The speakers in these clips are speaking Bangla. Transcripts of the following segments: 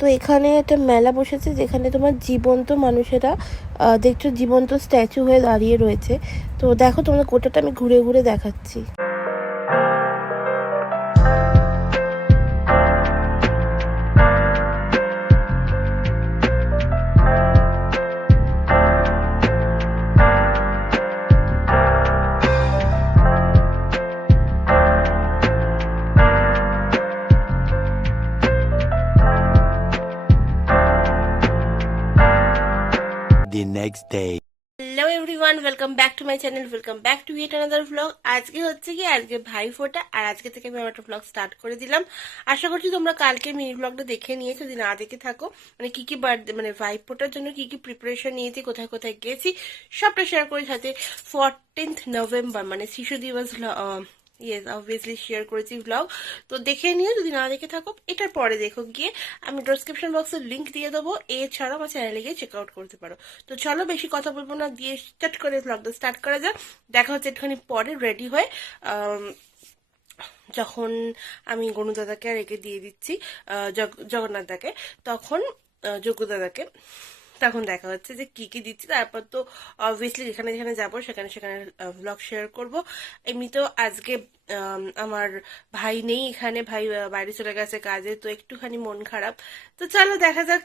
তো এখানে একটা মেলা বসেছে যেখানে তোমার জীবন্ত মানুষেরা দেখছো জীবন্ত স্ট্যাচু হয়ে দাঁড়িয়ে রয়েছে। তো দেখো তোমাদের গোটাটা আমি ঘুরে ঘুরে দেখাচ্ছি। The next day. Hello everyone, welcome back to my channel, welcome back to yet another blog. আজকে হচ্ছে কি, আজকে ভাইফোঁটা, আর আজকে থেকে আমি আমার একটা ব্লগ স্টার্ট করে দিলাম। আশা করছি তোমরা কালকে মিনি ব্লগটা দেখে নিয়েছো, যদি না দেখে থাকো মানে কি কি বার্থডে মানে ভাইফোঁটার জন্য কি কি প্রিপারেশন নিয়েছি, কোথায় কোথায় গেছি সবটা শেয়ার করি। সাথে 14th নভেম্বর মানে শিশু দিবস ইয়েস অবভিয়াসলি শেয়ার করেছি ব্লগ, তো দেখে নিও যদি না দেখে থাকো। এটার পরে দেখো গিয়ে আমি ডেসক্রিপশন বক্সের লিঙ্ক দিয়ে দেবো, এছাড়াও আমার চ্যানেলে গিয়ে চেক আউট করতে পারো। তো চলো বেশি কথা বলবো না, দিয়ে স্টার্ট করে ব্লগটা স্টার্ট করা যাক। দেখা হচ্ছে একটুখানি পরে রেডি হয়ে যখন আমি গনু দাদাকে আর একে দিয়ে দিচ্ছি জগন্নাথ দাকে, তখন যোগ্য দাদাকে, তখন দেখা হচ্ছে যে কি কি দিচ্ছি। তারপর তো অবভিয়াসলি যেখানে যেখানে যাবো সেখানে সেখানে ব্লগ শেয়ার করব। এমনিতেও আজকে আমার ভাই নেই এখানে, ভাই বাইরে চলে গেছে কাজে, তো একটুখানি মন খারাপ। তো চলো দেখা যাক,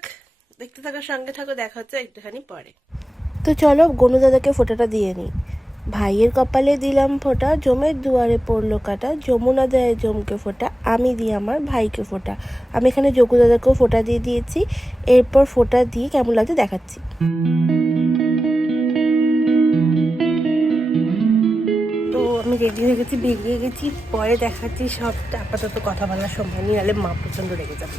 দেখতে থাকো, সঙ্গে থাকো, দেখা হচ্ছে একটুখানি পরে। তো চলো গনু দাদাকে ফোঁটাটা দিয়ে নিই। ভাইয়ের কপালে দিলাম ফোঁটা, জমের দুয়ারে পড়লো কাটা, যমুনা দেয় জমকে ফোঁটা, আমি দিই আমার ভাইকে ফোঁটা। আমি এখানে যোগু দাদাকেও ফোঁটা দিয়ে দিয়েছি। এরপর ফোঁটা দিয়ে কেমন লাগছে দেখাচ্ছি। তো আমি রেডি হয়ে গেছি, বেরিয়ে গেছি, পরে দেখাচ্ছি সবটা। আপাতত কথা বলার সময় নিয়ে নাহলে মা প্রচণ্ড রেগে যাবে।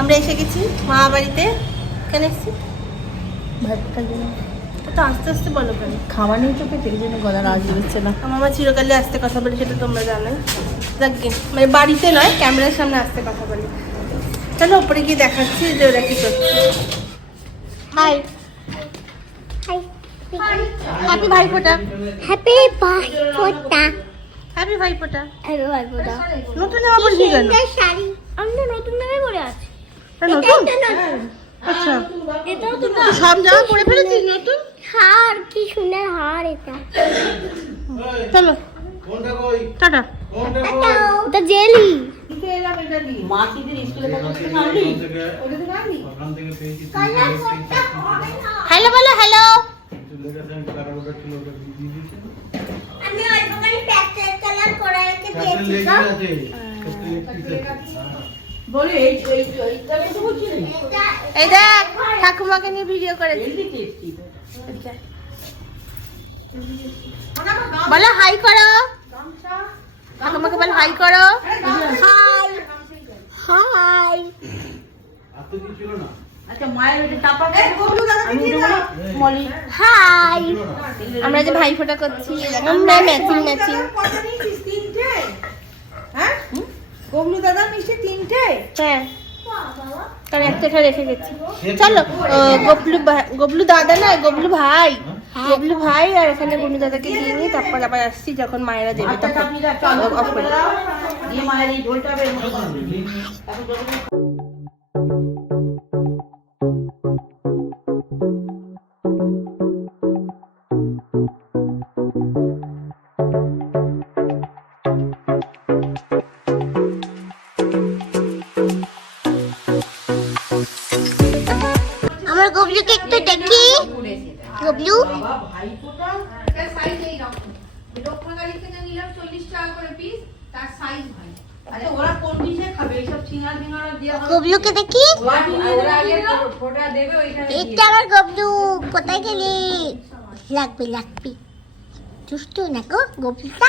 আমরা এসে গেছি মা বাড়িতে। কেন এসেছি? ভাতটার জন্য। তো আস্তে আস্তে বলো কেন? খাওয়া নেই তো পেটে, এই জন্য গলার আওয়াজ বেরোচ্ছে না। মামা চিরকালে আস্তে কথা বলে, সেটা তোমরা জানো। যাকে মানে বাড়িতে নয়, ক্যামেরার সামনে আস্তে কথা বলে। চলো ওপরে গিয়ে দেখাচ্ছি যে ওরা কি করছে। Hi hi, happy Bhai Phonta. Happy Bhai Phonta. Happy Bhai Phonta. Happy Bhai Phonta. নতুন জামা পরবি কেন? শাড়ি আমি তো নতুন জামাই পরে আছি। নতুন? নতুন। আচ্ছা, এটাও তো তুই সব জামা পরে ফেলেছিস নতুন? হার, কি সুন্দর হার এটা। চলো টাটা। এটা জেলি। মা কি দিন স্কুলে পড়তে পারলি? হ্যালো বলো, হ্যালো। আমি ওইখানে প্যাকেট কালার করে রেখে দিয়েছি। বলে এই তো বলছি এই দেখ ঠাকুমাকে নিয়ে ভিডিও করেছি। বলো হাই করো, ঠাকুমাকে বলো হাই করো। High high. আচ্ছা মায়ের ওটা চাপা আমি মলি। হাই। আমরা যে ভাইফোঁটা করছি ম্যাচিং ম্যাচিং। গবলু দাদা মিষ্টি তিনটে। হ্যাঁ, কারণ একটা রেখে গেছি। চলো গবলু দাদা না, গবলু ভাই, গবলু ভাই আর এখানে গনু দাদাকে দিয়ে নিই, তারপর আবার আসছি যখন মায়েরা দেবে তখন অফ করে। দিয়ে মায়ের এই ঢোলটা বের আমার গবলুকে একটু দেখি। গবলু ভাইফোঁটা সাইজ এই রকম। রক্ষাগাড়ি থেকে নিলাম 40 টাকা করে পিস, তার সাইজ ভাই। আচ্ছা ওরা কোন জিনিসে খাবে এইসব সিঙ্গারা ফিঙ্গারা দেওয়া হবে গবলুকে দেখি ওরা আগে ফোঁটা দেবে ওইখানে এটা আমার গবলু কোথায় গেলি লাগবে লাগবে দুষ্টু না গো গবলুটা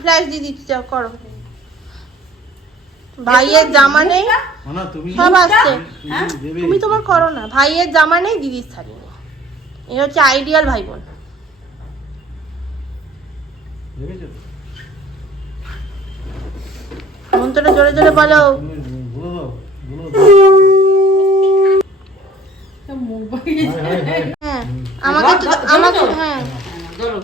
ফ্ল্যাশ দিয়ে দিচ্ছি, যাও করো। ভাইয়ের জামা নেই, সব আসছে, তুমি তোমার করো না। ভাইয়ের জামা নেই, দিদির শাড়ি নেই, এই হচ্ছে আইডিয়াল ভাই বোন। মন্ত্রটা জোরে জোরে বলো। হ্যাঁ আমাকে আমাকে হ্যাঁ ধরো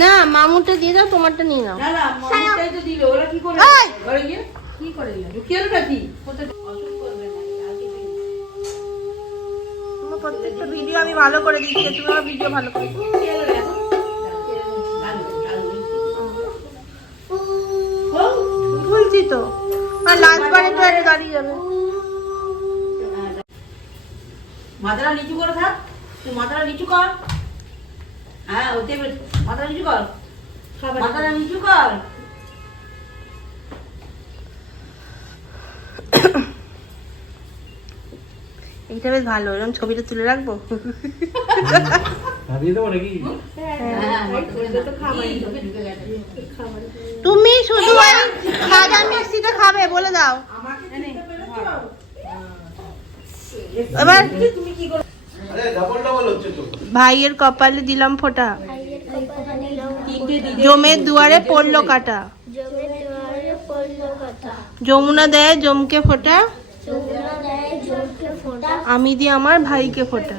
না, মামুরটা দিয়ে দাও, তোমারটা নিয়ে নাও। না না মামুটাই তো দিল ওরা কি করে এই! ঘরে গিয়ে কি করে দিল ঢুকিয়ে এলো নাকি কোথায় অসুখ করবে না আর কিছু না। তোমার প্রত্যেকটা ভিডিও আমি ভালো করে দিচ্ছি, তুমি আমার ভিডিও ভালো করে দিচ্ছি। ঢুকিয়ে এলো দেখো ভুলছি তো, আর লাস্ট বারে তো একটু দাঁড়িয়ে যাবে। মাথাটা নিচু করে থাক তুই মাথাটা নিচু কর হ্যাঁ ওতে মাথাটা নিচু কর মাথাটা নিচু কর এইটা বেশ ভালো, এরকম ছবিটা তুলে রাখবো। তুমি শুধু ওই সাদা মিষ্টিটা খাবে, বলে দাও। এবার ভাইয়ের কপালে দিলাম ফোঁটা, জমের দুয়ারে পড়লো কাটা, যমুনা দেয় জমকে ফোঁটা, আমি দি আমার ভাইকে ফোঁটা।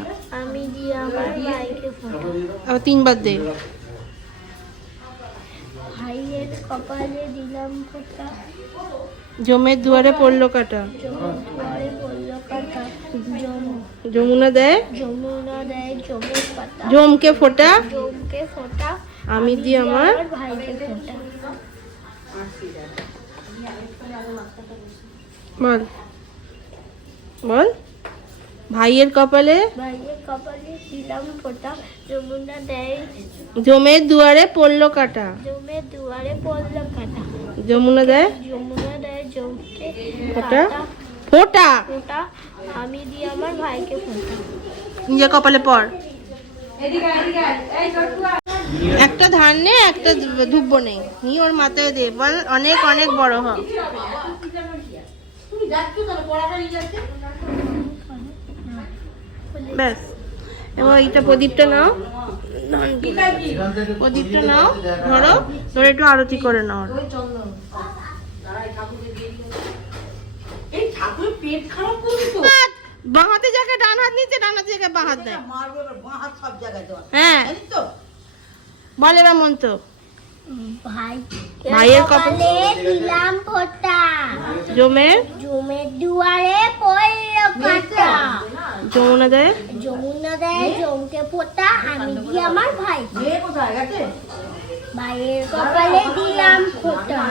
আবার তিনবার দে। ভাইয়ের কপালে দিলাম ফোঁটা, জমের দুয়ারে পড়লো কাটা, জমে পড়লো কাটা, যমুনা দেয় যমুনা দেয় জমের পাতা, জমকে ফোঁটা, জমকে ফোঁটা, আমি দি আমার ভাইকে ফোঁটা। বল বল। ভাইয়ের কপালে ভাইয়ের কপালে দিলাম ফোঁটা, যমুনা দেয় জমের দুয়ারে পড়লো কাটা, জমে দুয়ারে পড়লো কাটা, যমুনা দেয় যমুনা দেয় জমকে ফোঁটা, কাটা, ফোঁটা ফোঁটা, আমি দি আমার ভাইকে ফোঁটা। নিজের কপালে পড়। একটা ধান নে, একটা ধুব্ব নেই, নিয়ে ওর মাথায় দে, বল অনেক অনেক বড় হ। ব্যাস, এবার এইটা প্রদীপটা নাও, প্রদীপটা নাও, ধরো, ধরে একটু আরতি করে নাও। এই ঠাকুরের পেট খারাপ করবি তো বাঁ হাতে জায়গায় ডান হাত নিচে, ডান হাতে জায়গায় বাঁ হাত দেয়। মারবো এবার বাঁ হাত সব জায়গায় দেওয়া হ্যাঁ জানিস তো বল এবার মন্ত্র। ভাইয়ের কপালে দিলাম ফোঁটা, জমের জমের দুয়ারে পড়লো কাটা, যমুনা দেয় যমুনা দেয় জমকে ফোঁটা, আমি দি আমার ভাইকে। মেয়ে কোথায় গেছে ভাইয়ের কপালে দিলাম ফোঁটা,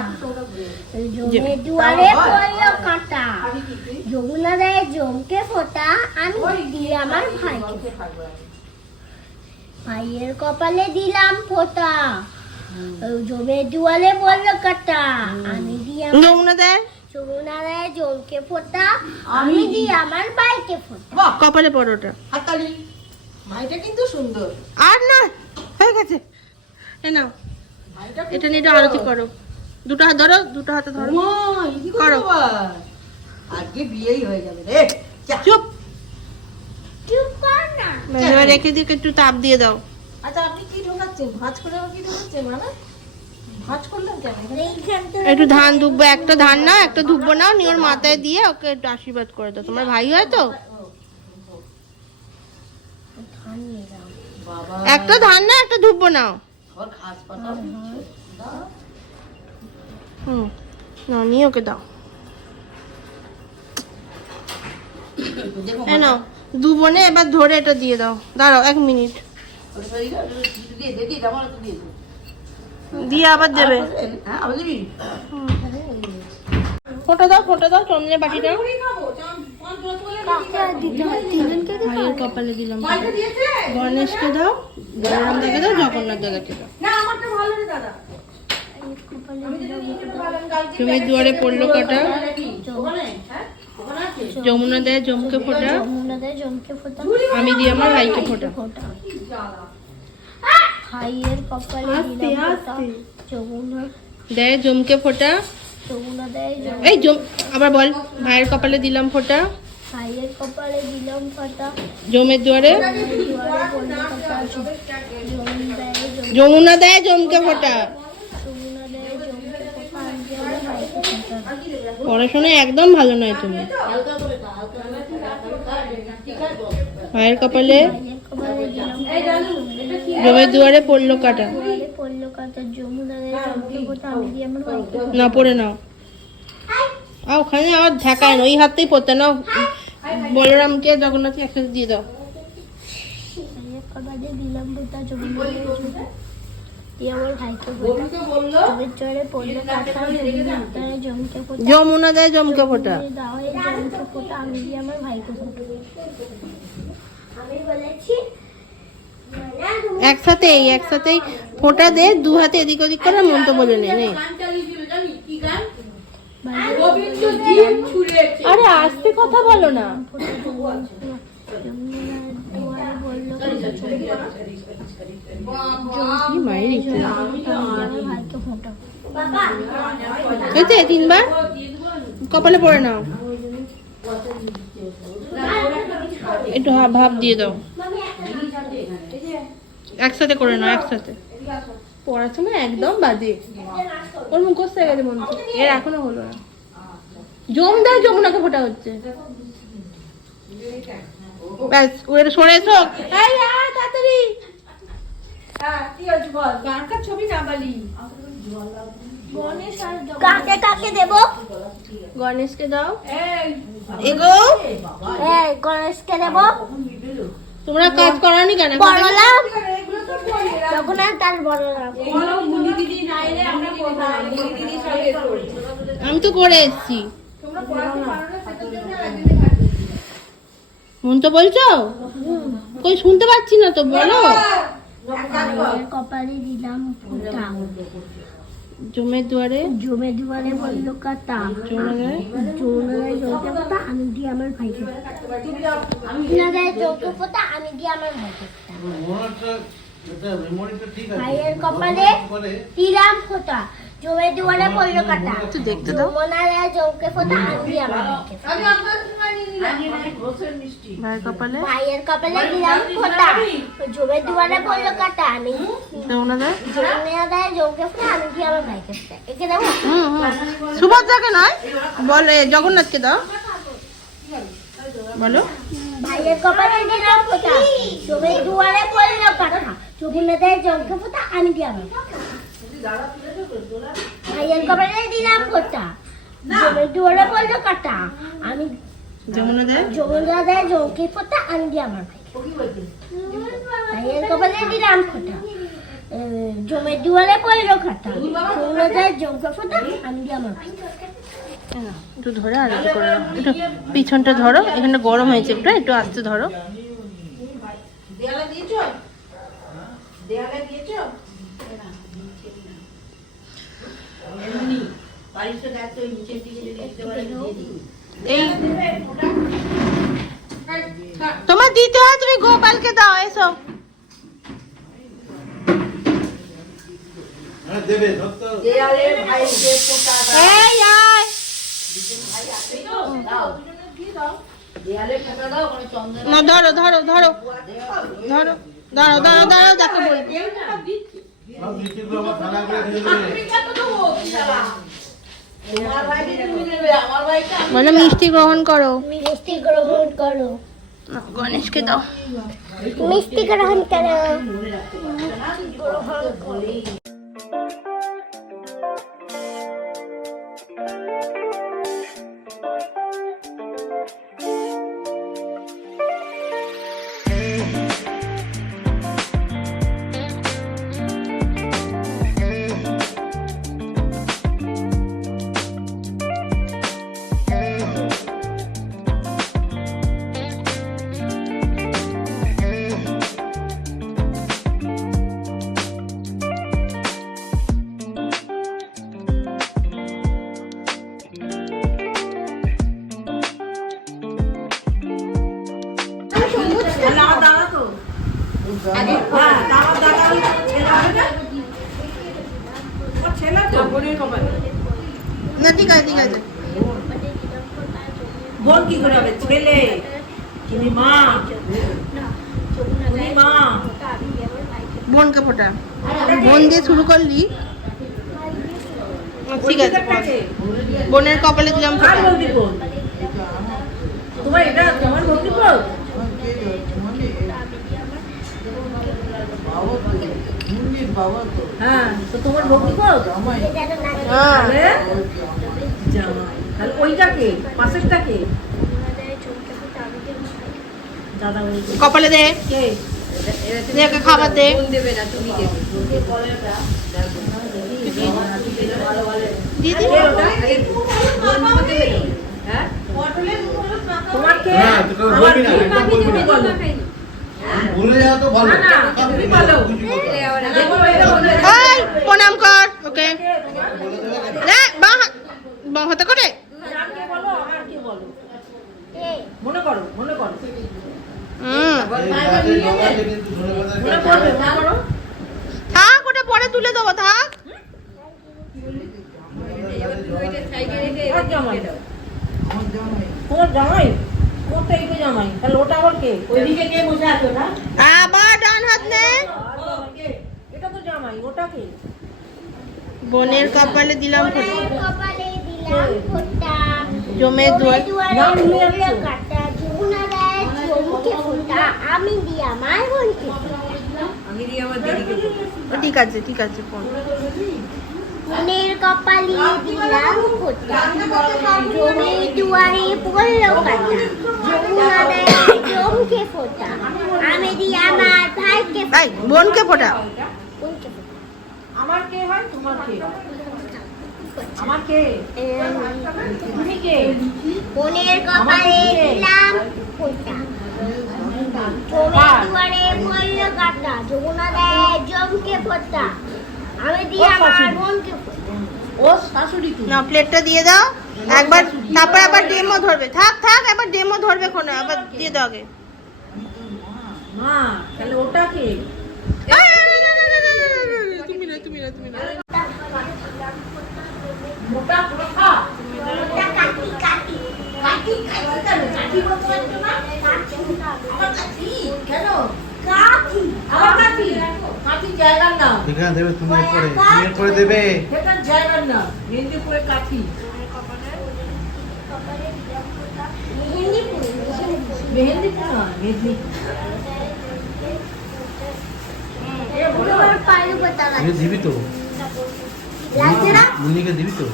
জমের দুয়ারে পড়লো কাটা, যমুনা দেয় জমকে ফোঁটা, আমি দি আমার ভাইকে। ভাইয়ের কপালে দিলাম ফোঁটা, জমে দুয়ারে বললো কাটা আমি দিই যমুনা দেয় যমুনারায় জমকে ফোটা আমি দিই আমার বাইকে ফোটা বাহ, কপালে পরোটা। হাততালি। ভাইটা কিন্তু সুন্দর। আর না হয়ে গেছে, এ নাও ভাইটা এটা নিয়ে একটু আরতি করো। দুটো হাত ধরো, দুটো হাতে ধরো। মা, এ কি করো। করছো আবার? আজকে বিয়েই হয়ে যাবে রে। যা। চুপ, চুপ কর না এবার রেখে দিয়ে একটু তাপ দিয়ে দাও। আচ্ছা আপনি কি ঢোকাচ্ছেন? ভাঁজ করে আবার কি ঢোকাচ্ছেন মানে? ভাঁজ করলেন কেন? এইখানটা একটু ধান ধুববো, একটা ধান না একটা ধুববো না, নিয়ে ওর মাথায় দিয়ে ওকে একটু আশীর্বাদ করে দাও। তোমার ভাই হয় তো? ধান নিয়ে যাও বাবা, একটা ধান না একটা ধুববো না। আবার ঘাস পাতা দিচ্ছে। দাও। হুম, না নিয়ে ওকে দাও। দেখো, এ নাও দুবনে এবার ধরে এটা দিয়ে দাও। দাঁড়াও 1 মিনিট, ওটা দিয়ে দাও, ওটা দিয়ে দে, দিয়ে দাও, আমার তো দিয়ে দে। দিয়ে আবার দেবে। হ্যাঁ, আবার দিবি? ফোঁটা দাও, ফোঁটা দাও, চন্দনের বাটিটা। কাকে আর দিতে হয় তিনজনকে দিতে হয় ভাইয়ের কপালে দিলাম। মাইকে দিয়েছে? গণেশকে দাও, বলরাম দাকে দাও, জগন্নাথ দাদাকে দাও। না, আমারটা ভালো রে দাদা। তুমি দুয়ারে পড়লো কাটা, ওখানে? হ্যাঁ? ওখানে আছে? যমুনা দেয় জমকে ফোঁটা, যমুনারায় জমকে ফোটা আমি দিই আমার ভাইকে ফোঁটা। ফোটা ভাইয়ের কপালে দিলাম ফোটা যমুনা দেয় জমকে ফোঁটা, যমুনা দেয় এই আবার বল, ভাইয়ের কপালে দিলাম ফোঁটা, ভাইয়ের কপালে দিলাম ফোটা জমের দুয়ারে দুয়ারে পড়লো কাটা যমুনা দেয় জমকে ফোঁটা। যমুনা দেয় জমকে ফোটা আমি দিই আমার ভাইকে ফোটা পড়াশোনায় একদম ভালো নয় তুমি। হালকা করে খা, হালকা করে খা, ঠিক আছে? ভাইয়ের কপালে ভাইয়ের কপালে দিলাম জমের দুয়ারে পড়লো কাটা। দুয়ারে পড়লো কাটা যমুনা দেয় জমকে ফোটা আমি দিই আমার ভাইকে ফোটা না পড়ে নাও, ওখানে আবার ঝাঁকায় না, ওই হাতটাই পড়তে নাও। বলরামকে জগন্নাথকে একসাথে দিয়ে দাও। ভাইয়ের কপালে দিলাম ফোটা যমুনা দেয় দিয়ে আমার ভাইকে ফোটা জমের চরে পড়লো কাটা যমুনা দেয় জমকে ফোটা যমুনা দেয় জমকে ফোঁটা। দাও এই জমকে ফোটা আমি দিই আমার ভাইকে ফোটা আমি বলেছি একসাথেই ফোঁটা দে, দু হাতে এদিক ওদিক করে মন্ত্র বলে নে। নে। আরে আস্তে কথা বলো না। কি মায়ের ইচ্ছে। ভাইকে ফোটা এই যে 3বার কপালে পড়ে নাও, একটু ভাব দিয়ে দাও। একসাথে করে নাও, একসাথে। পড়ার সময় একদম বাজে, ওর মুখস্থ হয়ে গেছে মন্ত্র, এর এখনো হলো না। জম দেয় যমুনাকে ফোটা হচ্ছে। ব্যাস ওটা সরে এসো। এই আয় তাড়াতাড়ি। কাকে কাকে দেব গণেশকে দাও। এগো এই গণেশকে দেব তোমরা কাজ করানি কেন? বড়লাম তখন আর তার বড়লাম আমি তো করে এসেছি। মন্ত্র বলছো? কই শুনতে পাচ্ছি না তো, বলো। ভাইয়ের কপালে দিলাম ফোটা জমের দুয়ারে জমে দুয়ারে বললো কাটা যমুনায় যমুনায় জমকে ফোটা আমি দিই আমার ভাইকে যমুনায় জমকে ফোটা আমি দিই আমার ভাইকে ভাইয়ের কপালে দিলাম ফোটা জমে দুয়ারে পড়লো কাটা একটু দেখতে দাও। যমুনায় জমকে ফোটা আমি দিই আমার ভাইকে ভাইয়ের কপালে ভাইয়ের কপালে দিলাম ফোটা জমে দুয়ারে পড়লো কাটা আমি যমুনায় যমুনায় জমকে ফোটা আমি দিই আমার ভাইকে ফোটা একে দেবো সুভদ্রাকে নয়, বলে জগন্নাথকে দাও। বলো ভাইয়ের কপালে দিলাম ফোটা জমে দুয়ারে পড়লো কাটা যমুনায় জমকে ফোটা আমি দিই আমার ভাইয়ের কপালে দিলাম ফোটা জমে দুয়ারে পড়লো কাটা আমি যমুনায় যমুনায় জমকে ফোটা আমি দিই আমার ভাইয়ের কপালে দিলাম ফোটা জমে দুয়ারে পড়লো কাটা যমুনায় জমকে ফোটা আমি দিই আমার একটু ধরে আর একটু করে নাও। একটু পিছনটা ধরো, এখানে গরম হয়েছে একটু, একটু আস্তে ধরো। দেয়ালে দিয়েছো? দেয়ালে দিয়েছো? বাড়ির সাথে একটা ওই নিচের দিকে যদি দিতে পারে দিয়ে দিই। এই তোমার দিতে হয়, তুমি গোপালকে দাও। এসো দেয়ালে ভাইকে ফোঁটা দাও। এই আয়। ভাই আছে তো? দাও। দেয়ালে ফোঁটা দাও, ওখানে চন্দন না ধরো ধরো ধরো ধরো দাঁড়াও দাঁড়াও দাঁড়াও, যাকে বলবো। তোমার ভাইকে তুমি দেবে, আমার ভাইকে আমি বলো মিষ্টি গ্রহণ করো। মিষ্টি গ্রহণ করো। গণেশকে দাও। মিষ্টি গ্রহণ করো। মনে রাখতে পারবে না, তুমি গ্রহণ করলেই না ঠিক আছে ঠিক আছে। বোন কি করে হবে? ছেলে তুমি মা, তুমি মা। বোনকে ফোটা। বোন দিয়ে শুরু করলি? ঠিক আছে, বোনের কপালে দিলাম কার ফোঁটা। ভক্তি বোন? তোমার এটা তোমার ভক্তি বোন? হ্যাঁ, তো তোমার ভক্তি বোন? হ্যাঁ। তাহলে জামাই। তাহলে ওইটাকে পাশেরটাকে দাদা বলছে কপালে দে, কে? দে ওকে খাবার দে। দেবে না, তুমি দেবে। ভালো ভালো দিদি কে ওটা? হ্যাঁ? তোমার কে? হ্যাঁ, তো কেউ আমার বলবি না, কে? একদম বলবি না। তুমি বলো। ভুলে যাওয়া তো ভালো। না, তুমি বলো। দেখো, এটা বলে দাও। এই প্রণাম কর ওকে। দে বাঁ হাতে করে। আর কে বলো, আর কে বলো? মনে করো, মনে করো। হুম এই রাতে নবাজে কিন্তু ধনেপাতার মনে গাছ করবে, আছে। মনে করো। থাক, ওটা পরে তুলে দেবো, থাক। আর জামাই দাও। তোমার জামাই? কোথায় এই তো জামাই? তাহলে ওটা আবার কে? ওইদিকে কে বসে আছে ওটা? আবার ডান হাত নে। এটা তো জামাই, ওটা কে? বোনের কপালে দিলাম ফোঁটা। বোনের কপালে দিলাম ফোঁটা। জমের দুয়ার। দুয়ারে নাম ভুলে ফুল যাচ্ছো। কাটা, যমুনা দেয় চমকে ফোঁটা। আমি দিই আমার বোনকে ফোঁটা। আমি দিয়ে আমার দিদিকে বলি। ও ঠিক আছে ঠিক আছে, ফোন। বোনের কপালে দিলাম ফোঁটা। জমির দুয়ারে পড়লো কাটা, যমুনা দেয় চমকে ফোঁটা। আমি দিই আমার ভাইকে ফোঁটা। এই বোনকে ফোঁটা। বোনকে ফোঁটা। আমার কে হয়? তোমার কে? আমার কে? তুমি কে? বোনের কপালে দিলাম ফোঁটা। জমির দুয়ারে পড়লো কাটা, যমুনা দেয় জমকে ফোঁটা। আমি দিই আমার বোনকে ফোঁটা। ও শাশুড়ি তুমি। না প্লেটটা দিয়ে দাও একবার, তারপর আবার ডেমো ধরবে। থাক থাক, এবার ডেমো ধরবে কোন, আবার দিয়ে দাও আগে। মা, তাহলে ওটা কে? তুমি না তুমি না তুমি না। মোটা প্রথা। ওটা কাটি কাটি কাটি কাটি কাটি বলতে পারছো না? কাটি। আমার কাঠি। কেন? কাটি। আমার কাঠি। কাঠি জায়গার নাম। এখানে দেবে, তুমি এরপরে, তুমি এরপরে দেবে। সেটা জায়গার নাম। মেদিনীপুরে কাঠি। মেহেন্দিপুর। মেহেন্দিপুর না, মেদিনীপুর। ওর পায়ে ফোঁটা তুমি দিবি তো? লাগছে না? মুন্নিকে দিবি তো?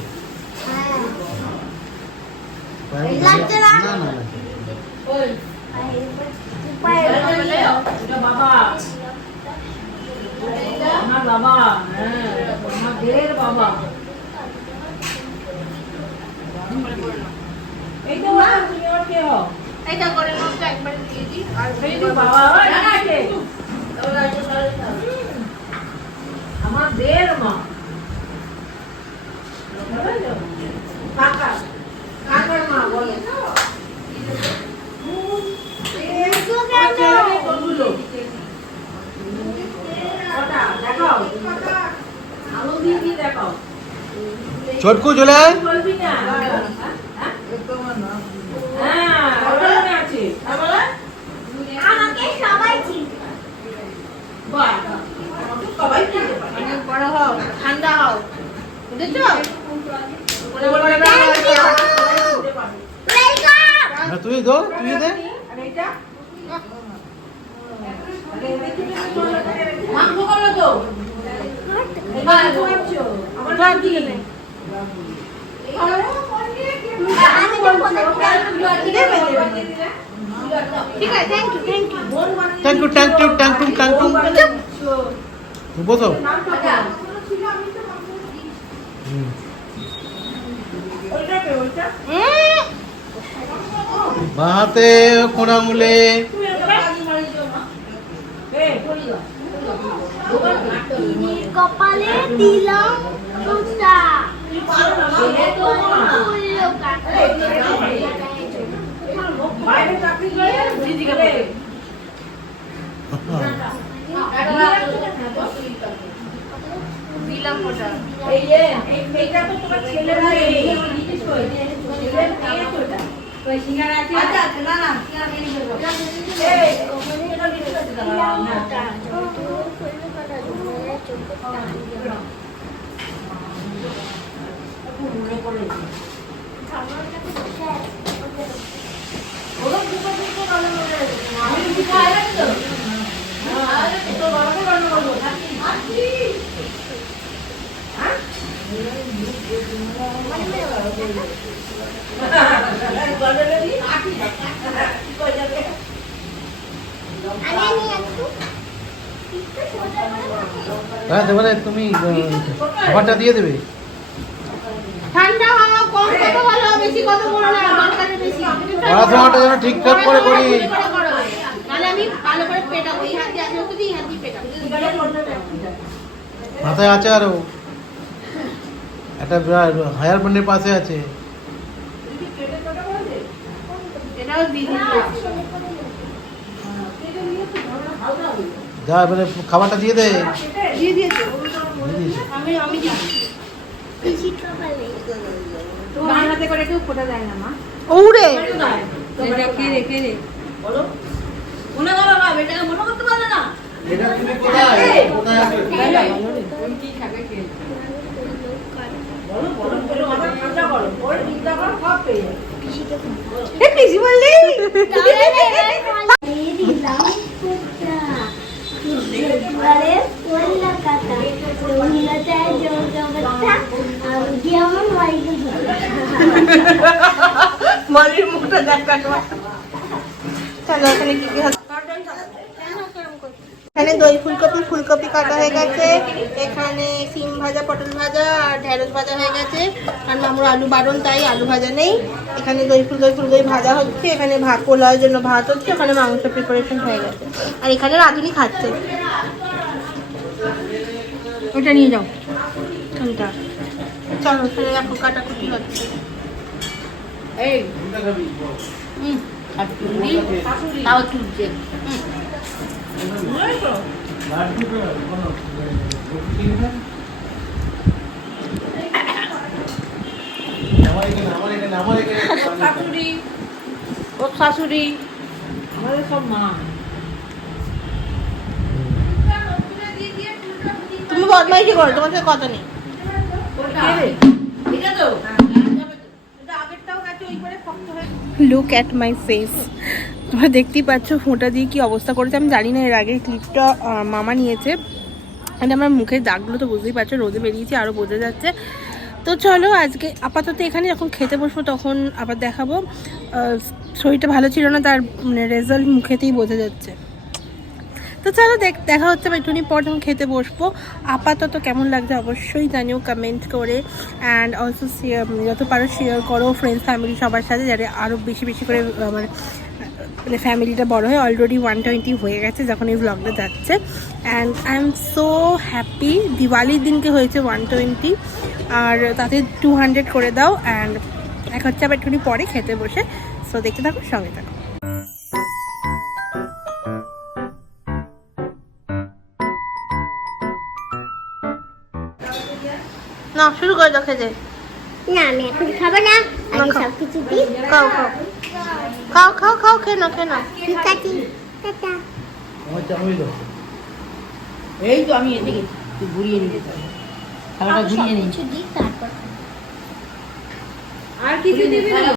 হ্যাঁ। পায়ে লাগছে না? না না না। পায়ে ফোঁটা। এটা বাবা। আমার বাবা। হ্যাঁ, আমাদের বাবা। এই তো বাবা, তুমি আমার কে হও? এটা করে মধ্যে একবার দিয়ে দিই। আর এই তো বাবা, এটা কে? আমাদের মা। দেখাও। ছোটকু চলে আয়। বলবি না। হ্যাঁ, ওটা মনে আছে। তারপরে? আমাকে সবাই চিনতে বাহ, আমাকে সবাই চিনতে পারে। অনেক বড় হও, ঠান্ডা হও, বুঝেছো? মনে মনে না হয় সবাই চিনতে পারে। না, তুই দে। আর এটা? মাংস করলো তো? এবার খাচ্ছো? আমার নাম কি? ঠিক আছে, থ্যাংক ইউ, থ্যাংক ইউ। ট্যাঙ্কু বসো। বাহাতে কোন আঙুলে কপালে দিলাম ফুটা উড়লো কাকা বাইরে চাকরি করে দিদিকে বলে। দিলাম ওটা। এই যে এইটা তো তোমার ছেলেরা এই জিনিস কই ছেলের মেয়ে তো এটা ওই সিঙ্গারা আছে আচ্ছা না না সিঙ্গারা নিয়ে যাবো এই ওখানে এটা লিখে আছে দাও না মনে পড়ে ওরা দুটো দুটো রান্না করে আমি রুটি খাই না তো আরে তো গরম রান্না করব আচ্ছা হ্যাঁ দেবে, তুমি খাবারটা দিয়ে দেবে। ঠান্ডা হওয়া, কম কথা বলো, বেশি কথা বলো না, দরকারের বেশি। পড়াশোনাটা যেন ঠিকঠাক করে করি। নাহলে আমি ভালো করে পেটাবো, এই হাত দিয়ে আসলে তো এই হাত দিয়ে পেটাবো। মাথায় আছে আরো একটা হায়ার ব্যান্ডের পাশে আছে। এটাও দিয়ে দিতে। যা এবারে খাবারটা দিয়ে দে। দিয়ে দিয়েছে। দিয়ে দিয়েছে। আমি দিচ্ছি। বেশি কপালে তোমার হাতে করে কেউ ফোটা দেয় না মা। ওরে এটা কে রেখে রে বলো মনে করো না বেটাকে মনে করতে পারলে না এটা তুমি কোথায় আছে? কি খাবে কে বলো বলো বলো মাথা ঠান্ডা করো ওর চিন্তা করো সব পেয়ে যাবে পিসি বললি দিলাম ফুটা দুয়ারে পড়লো কাকা রঙিলা চায় জোর জগৎটা আমি কি আমার মাইকে মলির মুখটা দেখা চলো এখানে কি কি হচ্ছে এখানে দই ফুলকপি কাটা হয়ে গেছে, এখানে সিম ভাজা, পটল ভাজা আর ঢেঁড়স ভাজা হয়ে গেছে। আর মামুর আলু বারণ, তাই আলু ভাজা নেই। এখানে দই ফুলকপি ভাজা হচ্ছে, এখানে ভাত পোলাওয়ের জন্য ভাত হচ্ছে, ওখানে মাংস প্রিপারেশন হয়ে গেছে। আর এখানে রাঁধুনি খাচ্ছে। ওটা নিয়ে যাও ওটা। চলো এখানে এখন কাটাকুটি হচ্ছে। এই কোনটা খাবি? তাও তুলছে শাশুড়ি ওর শাশুড়ি আমাদের সব মা তুমি বদমাইশি করো, তোমার সাথে কথা নেই। এটা তো লুক অ্যাট মাই ফেস। তোমরা দেখতেই পাচ্ছ ফোঁটা দিয়ে কি অবস্থা করেছে। আমি জানি না এর আগের ক্লিপটা মামা নিয়েছে। মানে আমার মুখের দাগগুলো তো বুঝতেই পারছো, রোদে বেরিয়েছি আরও বোঝা যাচ্ছে। তো চলো আজকে আপাতত এখানে যখন খেতে বসবো তখন আবার দেখাবো। শরীরটা ভালো ছিল না, তার মানে রেজাল্ট মুখেতেই বোঝা যাচ্ছে। তো চলো দেখা হচ্ছে একটুখানি পর যখন খেতে বসবো। আপাতত কেমন লাগছে অবশ্যই জানিও কমেন্ট করে। অ্যান্ড অলসো যত পারো শেয়ার করো ফ্রেন্ডস ফ্যামিলি সবার সাথে, যাতে আরও বেশি বেশি করে আমার মানে ফ্যামিলিটা বড় হয়। অলরেডি 120 হয়ে গেছে যখন এই ব্লগটা যাচ্ছে। And I am so happy. দিওয়ালির দিনকে হয়েছে 120, আর তাতে 200 করে দাও। অ্যান্ড এক হচ্ছে আবার একটুখানি পরে খেতে বসে। সো দেখতে থাকো, সঙ্গে থাকো। না শুরু করে দাও খেতে। না আমি এখন খাবো না, আমি খাও। সব কিছু দিই। খাও খাও খাও খাও খাও খেয়ে নাও খেয়ে নাও। ঠিক আছে, টাটা। আমার চামচ দাও। এই তো আমি এতে গেছি, তুই ঘুরিয়ে নিবি থালাটা ঘুরিয়ে নিবি। কিছু দিই তারপর আর কিছু দিবি না?